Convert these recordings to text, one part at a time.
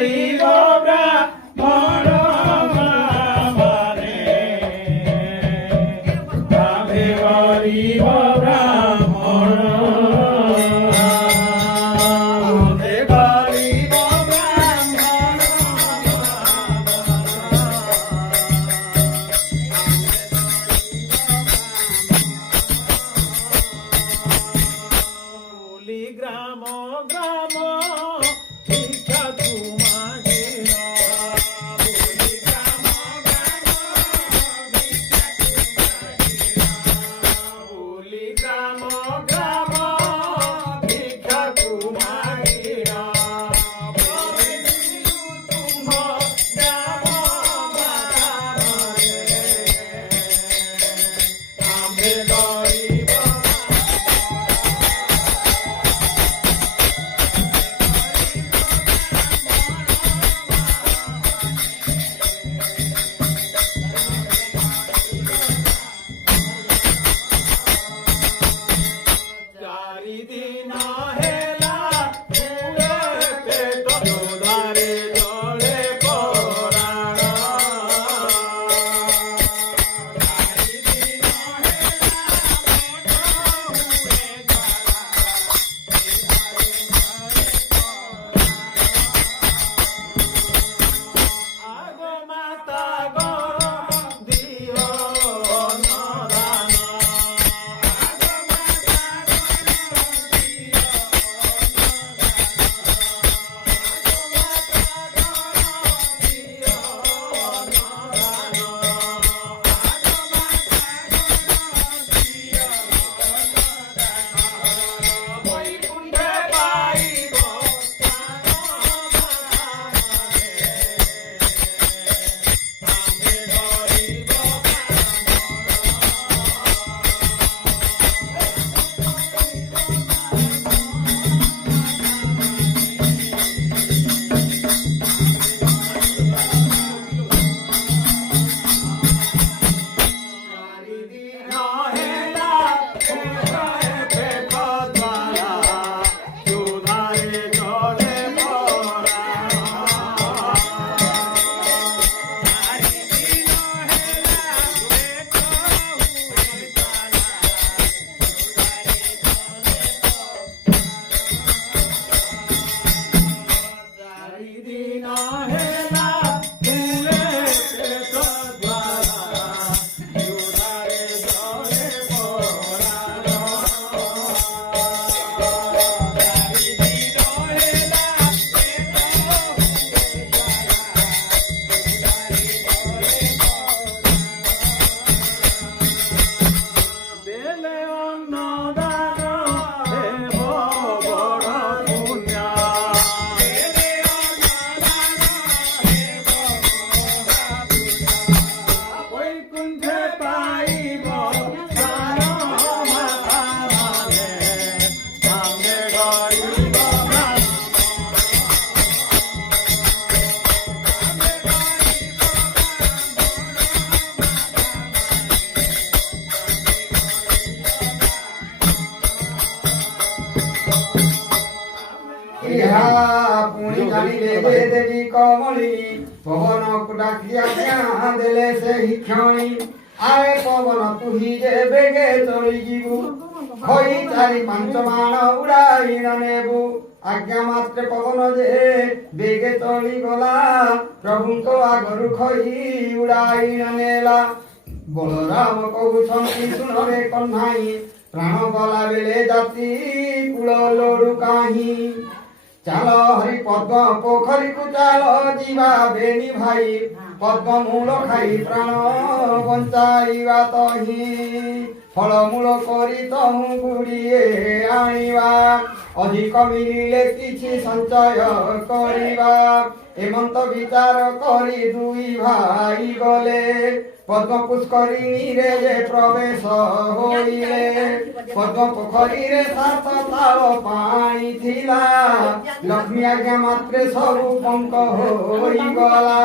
ଗରିବ ବ୍ରାହ୍ମଣ ମାନେ ଆମେ ଗରିବ ବ୍ରାହ୍ମଣ ଆମେ ଗରିବ ବ୍ରାହ୍ମଣ ବୋଲି ଗ୍ରାମ ଗ୍ରାମ ଭିକ୍ଷାକୁ ମାଗିଲ ବୋଲି ଗ୍ରାମ ଗ୍ରାମ ବୋଲି ଗ୍ରାମ ଗ୍ରାମ ଭିକ୍ଷାକୁ ମାଗିଲ ତୁମ ଗ୍ରାମ ବାହାରେ ଆମେ ଗରିବ ଚାରିଦିନ ହେଲା ପୁରେ ପେଟ ଯୋଧାରେ ଜଳେ ପରାଣ ଚାରିଦିନ ଆଗ ମାତା ଗରମ ଦିଅ ନଦାନ বৈকুণ্ঠে পাইব আমি গরিব চারিদিন হেলা পুরে পেট জ্বালা যোধারে জলে পরাণ চারিদিন হেলা পেট চারিদিন হেলা পুরে পেট জ্বালা যোধারে জলে পরাণ চারিদিন হেলা দেলে অন্নদান হেব বড় পুণ্য দেলে অন্নদান হেব বৈকুণ্ঠে পাইব প্রাণ মাতারে আমি গরিব ইহা পুଣି জানিলে যে দেবী কমলিনী পবনକୁ ডাকি ଆଜ୍ଞା ଦେଲେ ସେହି କ୍ଷଣି ଆରେ ପବନ ତୁହି ଯେ ବେଗେ ଚଳିଯିବୁ ଖଇ ଚାରି ପାଞ୍ଚ ମାଣ ଉଡ଼ାଇ ନ ନେବୁ ଆଜ୍ଞା ମାତ୍ରେ ପବନ ଯେ ବେଗେ ଚଳିଗଲା ପ୍ରଭୁଙ୍କ ଆଗରୁ ଖଇ ଉଡ଼ାଇ ନ ନେଲା ବଳରାମ କହୁଛନ୍ତି ଶୁଣରେ କହ୍ନାଇ ପ୍ରାଣ ଗଲା ବେଳେ ଜାତି କୂଳ ଲୋଡୁ କାହିଁ ଚାଲ ହରି ପଦ୍ମ ପୋଖରୀକୁ ଚାଲ ଯିବା ବେନି ଭାଇ ପଦ୍ମ ମୂଳ ଖାଇ ପ୍ରାଣ ବଞ୍ଚାଇବା ତହିଁ ଫଳମୂଳ କରି ତହୁଁ ଗୁଡ଼ିଏ ଆଣିବା ଅଧିକ ମିଳିଲେ କିଛି ସଞ୍ଚୟ କରିବା ଏମନ୍ତ ବିଚାର କରି ଦୁଇ ଭାଇ ଗଲେ ପଦ୍ମ ପୁଷ୍କରିଣୀରେ ଯେ ପ୍ରବେଶ ହୋଇଲେ ପଦ୍ମ ପୋଖରୀରେ 7 ତାଳ ପାଣି ଥିଲା ଲକ୍ଷ୍ମୀ ଆଜ୍ଞା ମାତ୍ରେ ସବୁ ପଙ୍କ ହୋଇଗଲା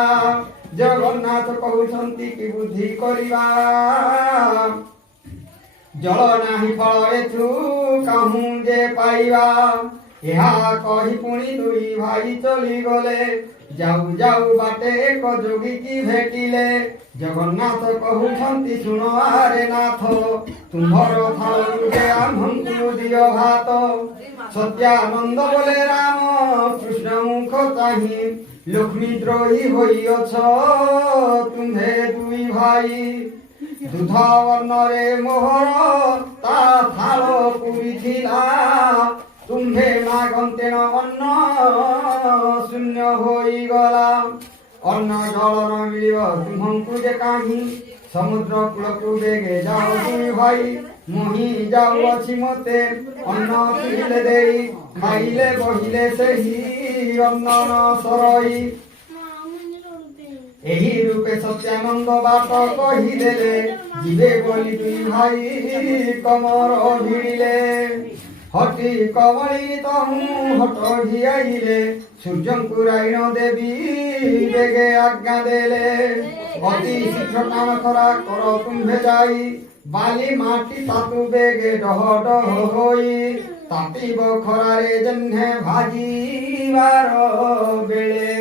ଜଗନ୍ନାଥ କହୁଛନ୍ତି କି ବୁଦ୍ଧି କରିବା ଜଳ ନାହିଁ ଫଳ ଏଥୁ କାହୁଁ ଯେ ପାଇବା ଏହା କହି ପୁଣି ଦୁଇ ଭାଇ ଚଲି ଗଲେ। ଯାଉ ଯାଉ ବାଟେ ଏକ ଯୋଗୀକି ଭେଟିଲେ। ଜଗନ୍ନାଥ କହୁଛନ୍ତି ଶୁଣ ଆରେ ନାଥ, ତୁମ୍ଭର ଥାଳରୁ ଯେ ଆମ୍ଭଙ୍କୁ ଦିଅ ଭାତ। ସତ୍ୟାନନ୍ଦ ବୋଲେ ରାମ କୃଷ୍ଣ ମୁଖ ଚାହିଁ, ଲକ୍ଷ୍ମୀ ଦ୍ରୋହୀ ହୋଇଅଛ ତୁମ୍ଭେ ଦୁଇ ଭାଇ। ଦୁଧ ବର୍ଣ୍ଣରେ ମୋହର ତା ଥାଳ ପୁରିଥିଲା, ତୁମ୍ଭେ ମାଗନ୍ତେଣ ଅନ୍ନ ଶୂନ୍ୟ ହୋଇଗଲା। ଅନ୍ନ ଜଳ ନ ମିଳିବ ତୁମ୍ଭଙ୍କୁ ଯେ କାହିଁ, ସମୁଦ୍ର କୂଳକୁ ବେଗେ ଯାଅ ଦୁଇ ଭାଇ। ମୁହିଁ ଯାଉଅଛି ମୋତେ ଅନ୍ନ ପିଇଲେ ଦେଇ, ଖାଇଲେ ବହିଲେ ସେହି ଅନ୍ନ ନ ସରଇ। ଏହି ରୂପେ ସତ୍ୟାନନ୍ଦ ବାଟ କହିଦେଲେ, ଯିବେ ବୋଲି ଦୁଇ ଭାଇ କମର ଭିଡ଼ିଲେ। ହଟି କମଳି ତହୁଁ ହଟ ଢିଆଇଲେ, ସୂର୍ଯ୍ୟଙ୍କୁ ରାଇଣ ଦେବୀ ବେଗେ ଆଜ୍ଞା ଦେଲେ। ଅତି ଶୀଘ୍ର କାଣ ଖରା କର ତୁମ୍ଭେ ଯାଇ, ବାଲି ମାଟି ତାତୁ ବେଗେ ଡହ ଡହ ହୋଇ। ତାତିବ ଖରାରେ ଜହ୍ନେ ଭାଜିବାର ବେଳେ।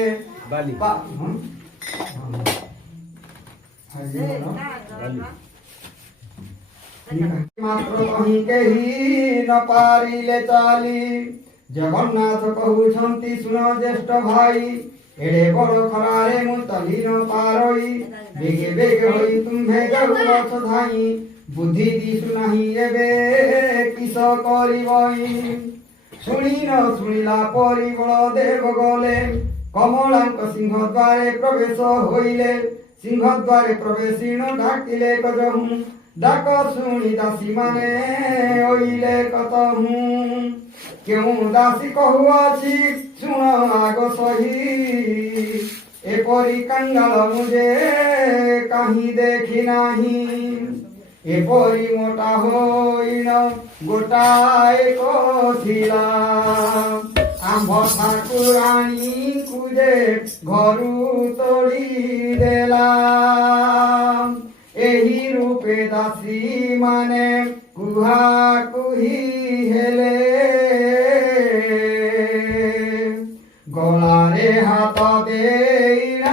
ମାତ୍ର କହି କେହି ନ ପାରିଲେ ଚାଲି। ଜଗନ୍ନାଥ କହୁଛନ୍ତି ଶୁଣ ଜ୍ୟେଷ୍ଠ ଭାଇ, ଏଡ଼େ ବଡ଼ ଖରାରେ ମୁଁ ଚାଲି ନ ପାରଇ। ବେଗେ ବେଗେ ହୋଇ ତୁମ୍ଭେ ଯାଉଅଛ ଧାଇଁ, ବୁଦ୍ଧି ଦିଶୁ ନାହିଁ ଏବେ କିସ କରିବଇ। ଶୁଣି ନ ଶୁଣିଲା ପରି ବଳଦେବ ଗଲେ, କମଳାଙ୍କ ସିଂହ ଦ୍ୱାରେ ପ୍ରବେଶ ହୋଇଲେ। ସିଂହ ଦ୍ୱାରେ ପ୍ରବେଶିଣ ଡାକିଲେ କଜହୁଁ, ଡାକ ଶୁଣି ଦାସୀ ମାନେ ଓଇଲେ କତହୁଁ। କେଉଁ ଦାସୀ କହୁଅଛି ଶୁଣ ଆଗ ସହି, ଏପରି କାଙ୍ଗାଳ ମୁଁ ଯେ କାହିଁ ଦେଖି ନାହିଁ। ଏପରି ମୋଟା ହୋଇନ ଗୋଟାଏ କଥିଲା, ଆମ୍ଭ ଠାକୁରାଣୀଙ୍କୁ ଯେ ଘରୁ ତୋଳି ଦେଲା। ଏହି ରୂପେ ଦାସୀ ମାନେ କୁହା କୁହି ହେଲେ, ଗଳାରେ ହାତ ଦେଇଣ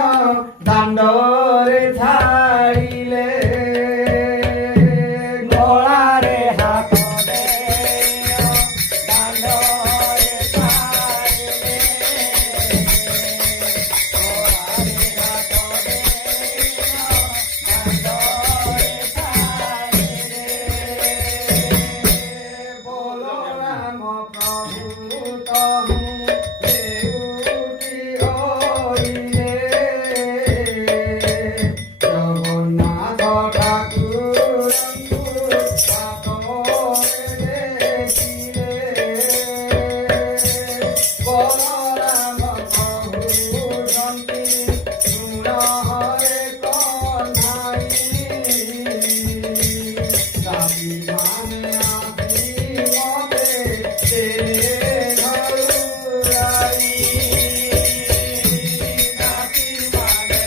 ଦାଣ୍ଡରେ ଛାଡ଼ିଲେ। ଗଳାରେ ହାତ ଦେଇଣ ଦାଣ୍ଡରେ ଛାଡ଼ିଲେ। ଗଳାରେ ହାତ ଦେଇଣ ଦାଣ୍ଡରେ ଛାଡ଼ିଲେ। ବଳରାମ ପ୍ରଭୁ ତହୁଁ ଦେଉଟି ହୋଇଲେ। ଜଗନ୍ନାଥ ଠାକୁରଙ୍କୁ ବାଟରେ ଦେଖିଲେ। ବଳରାମ କହୁଛନ୍ତି ଶୁଣ ହରେ କହ୍ନାଇ, ଦାସୀ ମାନେ ଆସି ମତେ ଦେଲେ ଘରୁଆଇ। ଦାସୀ ମାନେ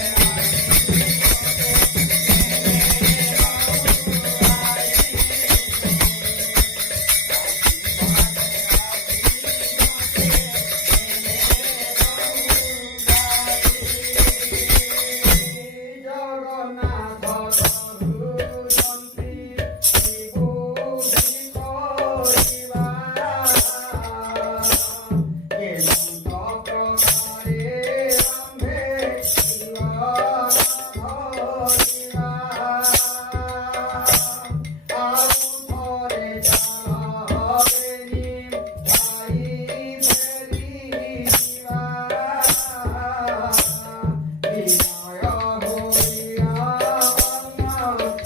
ଜଗନ୍ନାଥ କହୁଛନ୍ତି ବିଭୂତି କରିବା। କେମନ୍ତ ପ୍ରକାରେ ଆମ୍ଭେ ଜୀବନ ଧରିବା। ଆଉ ଥରେ ଚାଲ ବେନି ଯାଇ ଫେରିବା। ବିନୟ ହୋଇରା ଅନ୍ନ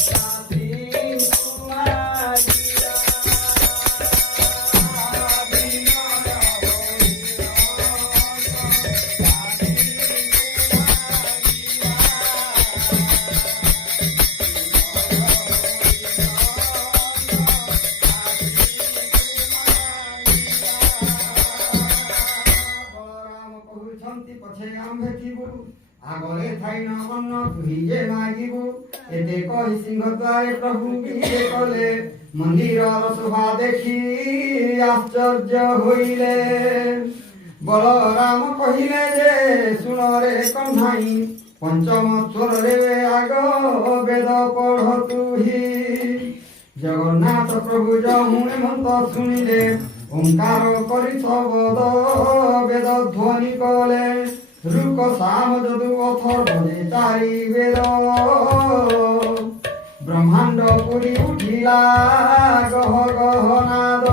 ଦାସୀଙ୍କୁ ମାଗିରା। ବିନୟ ବଳରାମ କହୁଛନ୍ତି ପଛେ ଆମ୍ଭେ ଥିବୁ, ଆଗରେ ଥାଇନ ଅନ୍ନ ତୁହି ଯେ ମାଗିବୁ। ଏତେ କହି ସିଂହ ଦ୍ୱାରେ ପ୍ରଭୁ ବିଜେ କଲେ। ମନ୍ଦିରର ଶୋଭା ଦେଖି ଆଶ୍ଚର୍ଯ୍ୟ ହୋଇଲେ। ବଳରାମ କହିଲେ ଯେ ଶୁଣରେ କହ୍ନାଇ, ପଞ୍ଚମ ସ୍ୱରରେ ଆଗ ବେଦ ପଢ଼ ତୁହି। ଜଗନ୍ନାଥ ପ୍ରଭୁ ଯହୁଁ ହେମନ୍ତ ଶୁଣିଲେ, ଓଙ୍କାର କରି ଶବଦ ବେଦ ଧ୍ୱନି କଲେ। ଋକ ସାମ ଯଦୁ ଅଥର୍ବ ଯେ ଚାରି ବେଦ, ବ୍ରହ୍ମାଣ୍ଡ ପୁରି ଉଠିଲା ଗହ ଗହ ନାଦ।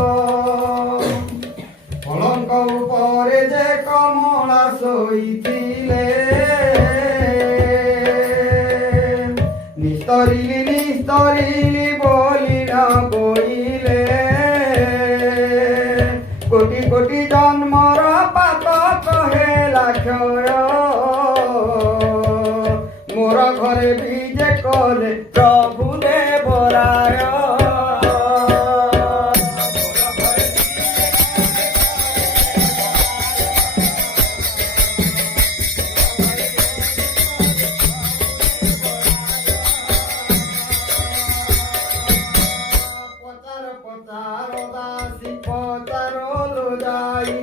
ପଲଙ୍କ ଉପରେ ଯେ କମଳା ଶୋଇଥିଲେ, ନିସ୍ତରିଲି ନିସ୍ତରିଲି ବୋଲି ନ ବୋଇଲେ। କୋଟି କୋଟି ଜନ୍ମର ପାପ ହେଲା କ୍ଷୟ, ମୋର ଘରେ ବିଜେ କଲେ ପ୍ରଭୁ ଦେବରାୟ। ପଚାର ପଚାର ଦାସୀ ପଚାର ଲୋ ଯାଇ,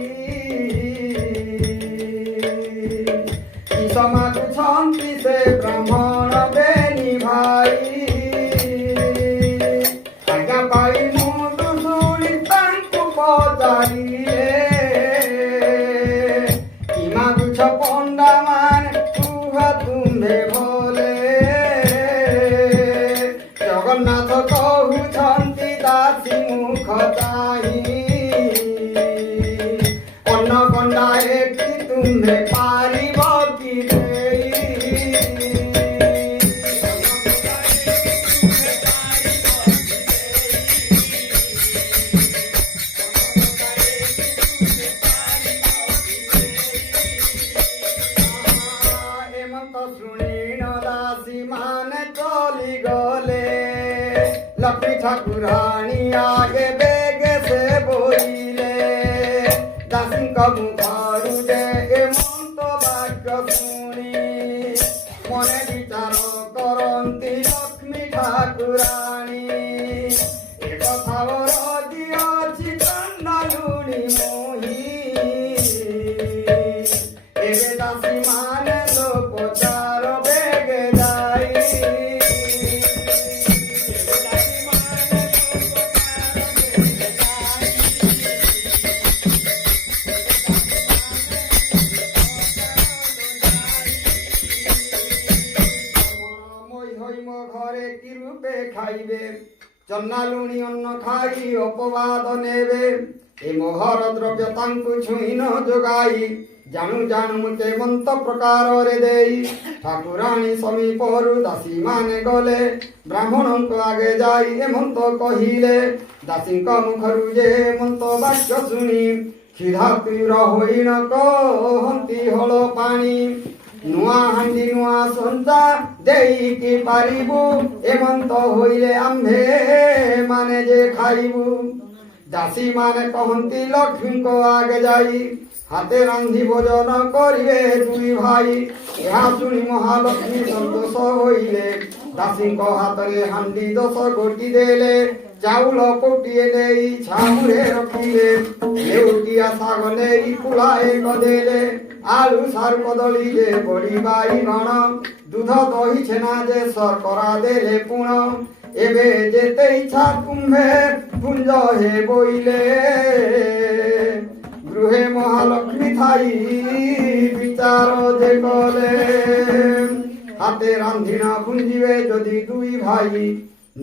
କି ସମାଗୁଛନ୍ତି ସେ ବ୍ରାହ୍ମଣ ବେନି ଭାଇ। ଆଜ୍ଞା ପାଇ ମୁଁ ଶୁଣି ତାଙ୍କୁ ପଚାରିଲେ, କି ମାଗୁଛ ପଣ୍ଡା ମାନେ କୁହ ତୁମ୍ଭେ ଭଲେ। ଜଗନ୍ନାଥ କହୁଛନ୍ତି ଦାସୀ ମୁଖ ଚାହିଁ, ଅନ୍ନ କଣ୍ଡା ଏଠି ତୁମ୍ଭେ ପାରିବ କି ଦେଇ। ହେମନ୍ତ ଶୁଣିନ ଦାସୀ ମାନେ ଚଲିଗଲେ, ଲକ୍ଷ୍ମୀ ଠାକୁରାଣୀ ଆଗେ ବେଗେ ସେ ବୋଇଲେ। ଦାସୀଙ୍କ ମୁଖରୁ ଯେ ହେମନ୍ତ ବାକ୍ୟ ଶୁଣି, ମନେ ବିଚାର କରନ୍ତି ଲକ୍ଷ୍ମୀ ଠାକୁରାଣୀ। ଏ କଥାର ଅଛି ଚଣ୍ଡାଲୁଣି ମୋହି, ଏବେ ଦାସୀ ମାନେ ଲୋ ପଚାର ବେଗେ ଯାଇ। ହୋଇ ମୋ ଘରେ କି ରୂପେ ଖାଇବେ, ଚଣ୍ଡାଲୁଣି ଅନ୍ନ ଖାଇ ଅପବାଦ ନେବେ। ଏ ମୋହର ଦ୍ରବ୍ୟ ତାଙ୍କୁ ଛୁଇଁ ନ ଯୋଗାଇ, ଜାଣୁ ଜାଣୁ ମୁଁ କେମନ୍ତ ପ୍ରକାରରେ ଦେଇ। ଠାକୁରାଣୀ ସମୀପରୁ ଦାସୀ ମାନେ ଗଲେ, ବ୍ରାହ୍ମଣଙ୍କ ଆଗେ ଯାଇ ଏମନ୍ତ କହିଲେ। ଦାସୀଙ୍କ ମୁଖରୁ ଯେ ଏମନ୍ତ ବାକ୍ୟ ଶୁଣି, କ୍ଷୁଧାତୁର ହୋଇନ କହନ୍ତି ହଳ ପାଣି। ନୂଆ ହାଣ୍ଡି ନୂଆ ସଞ୍ଚା ଦେଇକି ପାରିବୁ, ଏମନ୍ତ ହୋଇଲେ ଆମ୍ଭେ ମାନେ ଯେ ଖାଇବୁ। ଦାସୀ ମାନେ କହନ୍ତି ଲକ୍ଷ୍ମୀଙ୍କ ଆଗେ ଯାଇ, ହାତେ ରାନ୍ଧି ଭୋଜନ କରିବେ ଦୁଇ ଭାଇ। ଏହା ଶୁଣି ମହାଲକ୍ଷ୍ମୀ ସନ୍ତୋଷ ହୋଇଲେ, ଦାସୀଙ୍କ ହାତରେ ହାଣ୍ଡି 10 ଗୋଟି ଦେଲେ। ଚାଉଳ କୋଟିଏ ନେଇ ଛାମୁରେ ରଖିଲେ, ଲେଉଟିଆ ଶାଗ ନେଇ ପୁଳାଏ କଦେଲେ। ଆଳୁ ସାରୁ କଦଳୀ ଯେ ବଡ଼ି ବାଇଗଣ, ଦୁଧ ଦହି ଛେନା ଯେ ଶର୍କରା ଦେଲେ ପୁଣ। ଏବେ ଯେତେ ଇଚ୍ଛା ତୁମ୍ଭେ ପୁଞ୍ଜ ହେ ବୋଇଲେ, ଗୃହେ ମହାଲକ୍ଷ୍ମୀ ଥାଇ ବିଚାର ଯେ କଲେ। ହାତେ ରାନ୍ଧିଣ ପୁଞ୍ଜିବେ ଯଦି ଦୁଇ ଭାଇ,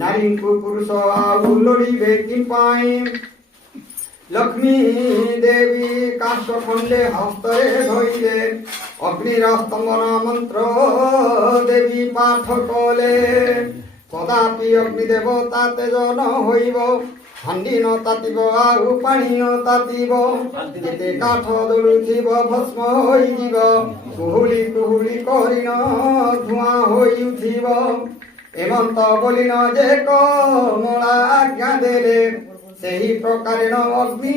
ନାରୀଙ୍କୁ ପୁରୁଷ ଆଉ ଲୋଡ଼ିବେ କି ପାଇଁ। ଲକ୍ଷ୍ମୀ ଦେବୀ କାଠ ଖଣ୍ଡେ ହସ୍ତରେ ଧଇଲେ, ଅଗ୍ନିର ସ୍ତମ୍ଭନ ମନ୍ତ୍ର ଦେବୀ ପାଠ କଲେ। କଦାପି ଅଗ୍ନି ଦେବତା ତେଜ ନ ହୋଇବ, ହାଣ୍ଡି ନ ତାତିବ ଆଉ ପାଣି ନ ତାତିବ। ଯେତେ କାଠ ଦୋଳୁଥିବ ଭସ୍ମ ହୋଇଯିବ, କୁହୁଳି କୁହୁଳି କରିନ ଧୂଆଁ ହୋଇଥିବ। ଏମନ୍ତ ବୋଲିନ ଯେ କମଳା ଆଜ୍ଞା ଦେଲେ, ସେହି ପ୍ରକାରେଣ ଅଗ୍ନି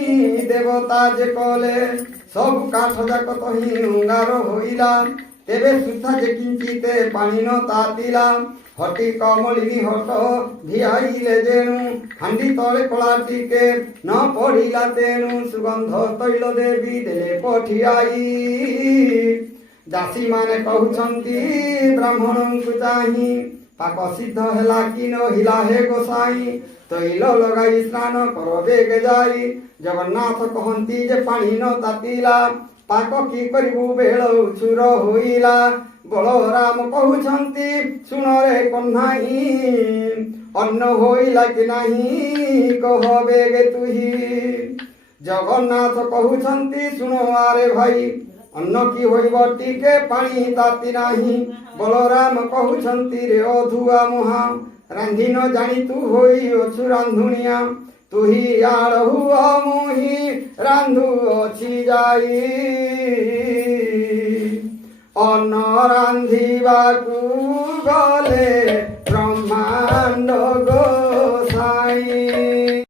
ଦେବତା ଯେ କଲେ। ସବୁ କାଠ ଯାକ ତହିଁ ଅଙ୍ଗାର ହୋଇଲା, ତେବେ ସୁଦ୍ଧା ଯେ କିଞ୍ଚିତେ ପାଣି ନ ତାତିଲା। হটি কমলিনী হট ভিয়াইলে যেণু হান্ডি তলে কলা টিকে ন পড়িলা তেণু সুগন্ধ তৈল দেবী দেলে পঠিয়াই দাসী মানে কହୁଛନ୍ତି ବ୍ରାହ୍ମଣଙ୍କୁ ଚାହିଁ ପାକ ସିଦ୍ଧ ହେଲା କି ନ ହିଲା ହେ ଗୋସାଇଁ ତୈଳ ଲଗାଇ ସ୍ନାନ କର ବେଗ ଯାଇ ଜଗନ୍ନାଥ କହନ୍ତି ଯେ ପାଣି ନ ତାତିଲା ପାକ କି କରିବୁ ବେଳ ଉଛୁର ହୋଇଲା ବଳରାମ କହୁଛନ୍ତି ଶୁଣରେ କହ୍ନାଇ ଅନ୍ନ ହୋଇଲା କି ନାହିଁ କହ ବେଗ ତୁହି ଜଗନ୍ନାଥ କହୁଛନ୍ତି ଶୁଣ ଆରେ ଭାଇ ଅନ୍ନ କି ହୋଇବ ଟିକେ ପାଣି ତାତି ନାହିଁ ବଳରାମ କହୁଛନ୍ତି ରେ ଅଧୁଆ ମୁହା ରାନ୍ଧି ନ ଜାଣି ତୁ ହୋଇଅଛୁ ରାନ୍ଧୁଣିଆ ତୁହି ଆଡ଼ ହୁଅ ମୁହିଁ ରାନ୍ଧୁଅଛି ଯାଇ ଅନ୍ନ ରାନ୍ଧିବାକୁ ଗଲେ